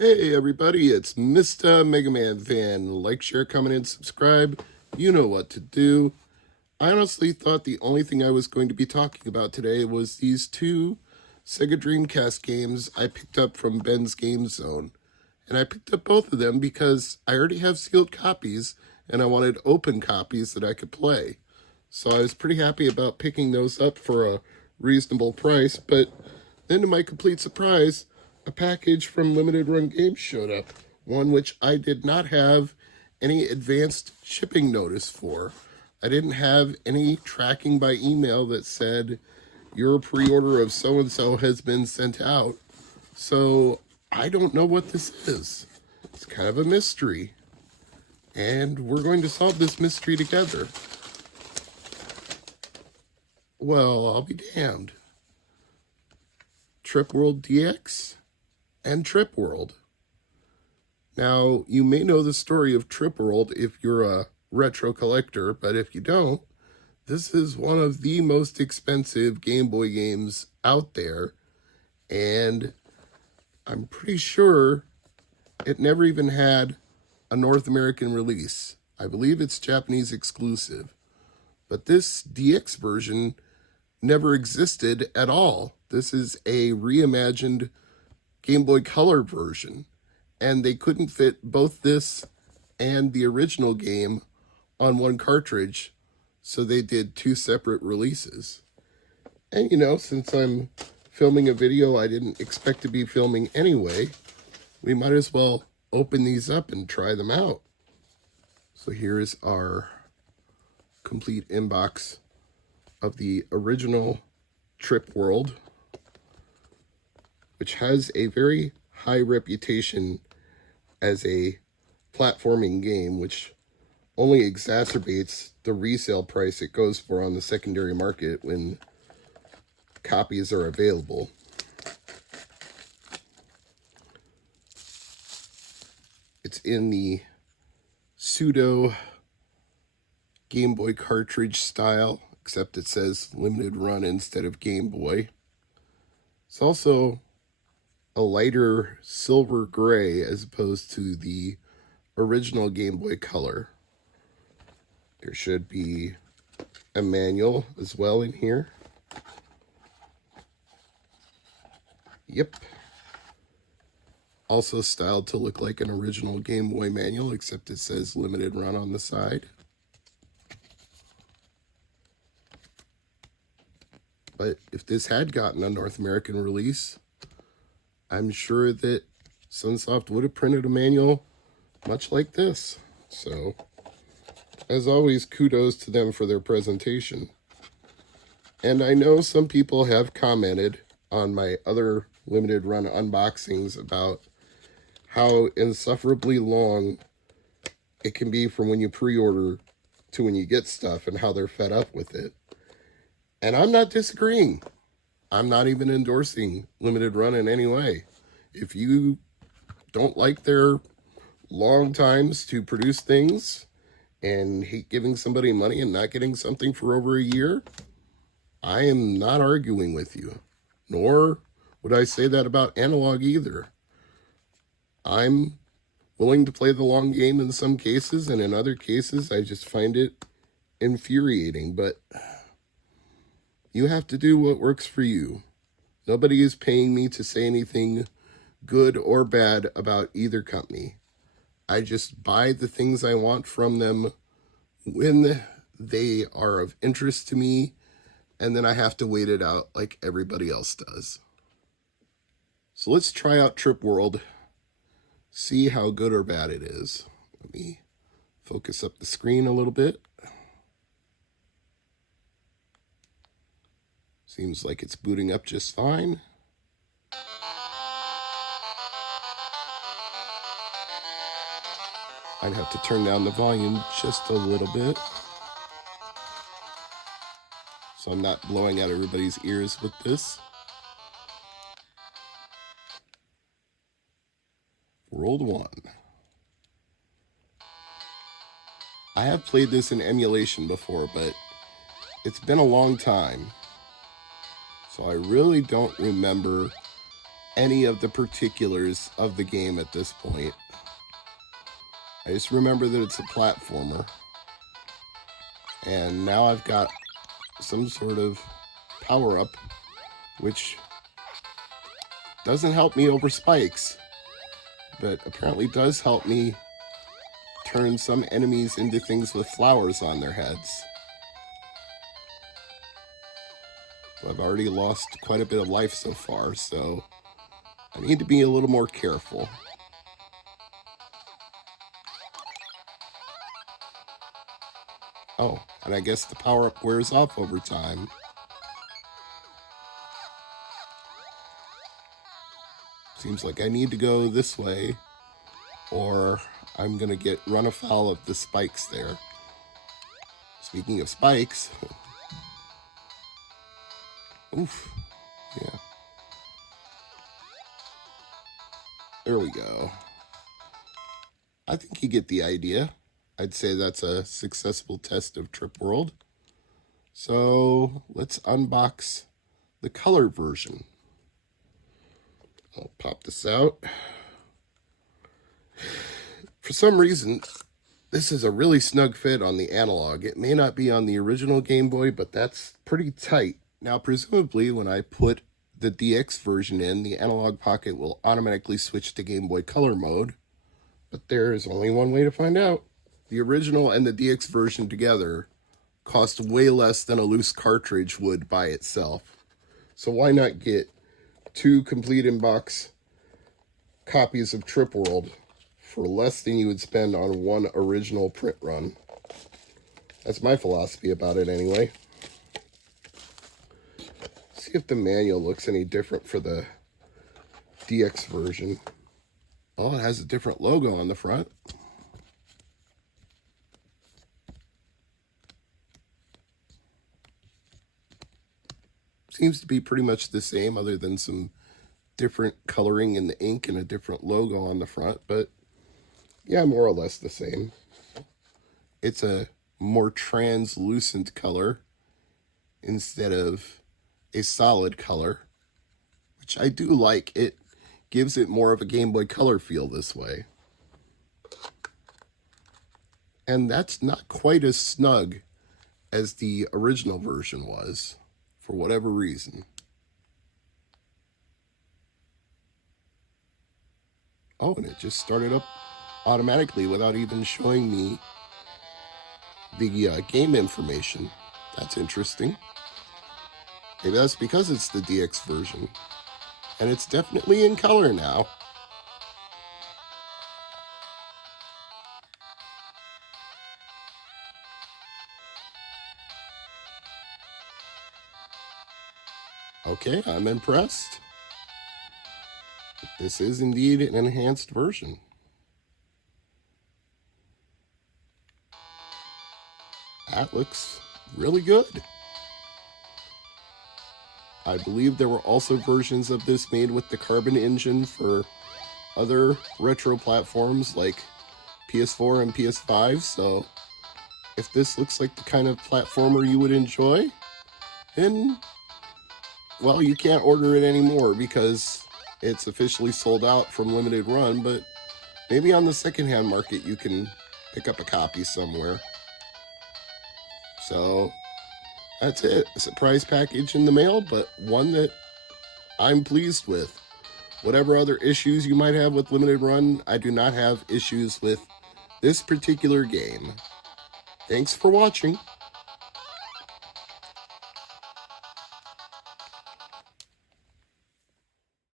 Hey everybody, it's Mr. MegaManFan. Like, share, comment, and subscribe. You know what to do. I honestly thought the only thing I was going to be talking about today was these two Sega Dreamcast games I picked up from Ben's Game Zone. And I picked up both of them because I already have sealed copies and I wanted open copies that I could play. So I was pretty happy about picking those up for a reasonable price, but then to my complete surprise, a package from Limited Run Games showed up, one which I did not have any advanced shipping notice for. I didn't have any tracking by email that said your pre-order of so-and-so has been sent out. So I don't know what this is. It's kind of a mystery. And we're going to solve this mystery together. Well, I'll be damned. Trip World DX and Trip World. Now, you may know the story of Trip World if you're a retro collector, but if you don't, this is one of the most expensive Game Boy games out there, and I'm pretty sure it never even had a North American release. I believe it's Japanese exclusive, but this DX version never existed at all. This is a reimagined Game Boy Color version, and they couldn't fit both this and the original game on one cartridge, so they did two separate releases. And since I'm filming a video I didn't expect to be filming anyway, we might as well open these up and try them out. So here's our complete inbox of the original Trip World, which has a very high reputation as a platforming game, which only exacerbates the resale price it goes for on the secondary market when copies are available. It's in the pseudo Game Boy cartridge style, except it says limited run instead of Game Boy. It's also a lighter silver gray as opposed to the original Game Boy Color. There should be a manual as well in here. Yep. Also styled to look like an original Game Boy manual, except it says limited run on the side. But if this had gotten a North American release, I'm sure that Sunsoft would have printed a manual much like this. So, as always, kudos to them for their presentation. And I know some people have commented on my other limited run unboxings about how insufferably long it can be from when you pre-order to when you get stuff and how they're fed up with it. And I'm not disagreeing. I'm not even endorsing limited run in any way. If you don't like their long times to produce things and hate giving somebody money and not getting something for over a year, I am not arguing with you. Nor would I say that about analog either. I'm willing to play the long game in some cases, and in other cases I just find it infuriating. But you have to do what works for you. Nobody is paying me to say anything good or bad about either company. I just buy the things I want from them when they are of interest to me, and then I have to wait it out like everybody else does. So let's try out Trip World, see how good or bad it is. Let me focus up the screen a little bit. Seems like it's booting up just fine. I'd have to turn down the volume just a little bit, so I'm not blowing out everybody's ears with this. World 1. I have played this in emulation before, but it's been a long time, so I really don't remember any of the particulars of the game at this point. I just remember that it's a platformer. And now I've got some sort of power-up, which doesn't help me over spikes, but apparently does help me turn some enemies into things with flowers on their heads. I've already lost quite a bit of life so far, so I need to be a little more careful. Oh, and I guess the power-up wears off over time. Seems like I need to go this way, or I'm going to get run afoul of the spikes there. Speaking of spikes... Oof. Yeah. There we go. I think you get the idea. I'd say that's a successful test of Trip World. So let's unbox the color version. I'll pop this out. For some reason, this is a really snug fit on the analog. It may not be on the original Game Boy, but that's pretty tight. Now, presumably, when I put the DX version in, the analog pocket will automatically switch to Game Boy Color mode. But there is only one way to find out. The original and the DX version together cost way less than a loose cartridge would by itself. So why not get 2 complete in-box copies of Trip World for less than you would spend on one original print run? That's my philosophy about it anyway. See if the manual looks any different for the DX version. Oh, it has a different logo on the front. Seems to be pretty much the same, other than some different coloring in the ink and a different logo on the front, but yeah, more or less the same. It's a more translucent color instead of a solid color, which I do like. It gives it more of a Game Boy Color feel this way. And that's not quite as snug as the original version was, for whatever reason. Oh, and it just started up automatically without even showing me the game information. That's interesting. Maybe that's because it's the DX version. And it's definitely in color now. Okay, I'm impressed. This is indeed an enhanced version. That looks really good. I believe there were also versions of this made with the Carbon engine for other retro platforms like PS4 and PS5, so if this looks like the kind of platformer you would enjoy, then, well, you can't order it anymore because it's officially sold out from limited run, but maybe on the secondhand market you can pick up a copy somewhere. So that's it. A surprise package in the mail, but one that I'm pleased with. Whatever other issues you might have with limited run, I do not have issues with this particular game. Thanks for watching.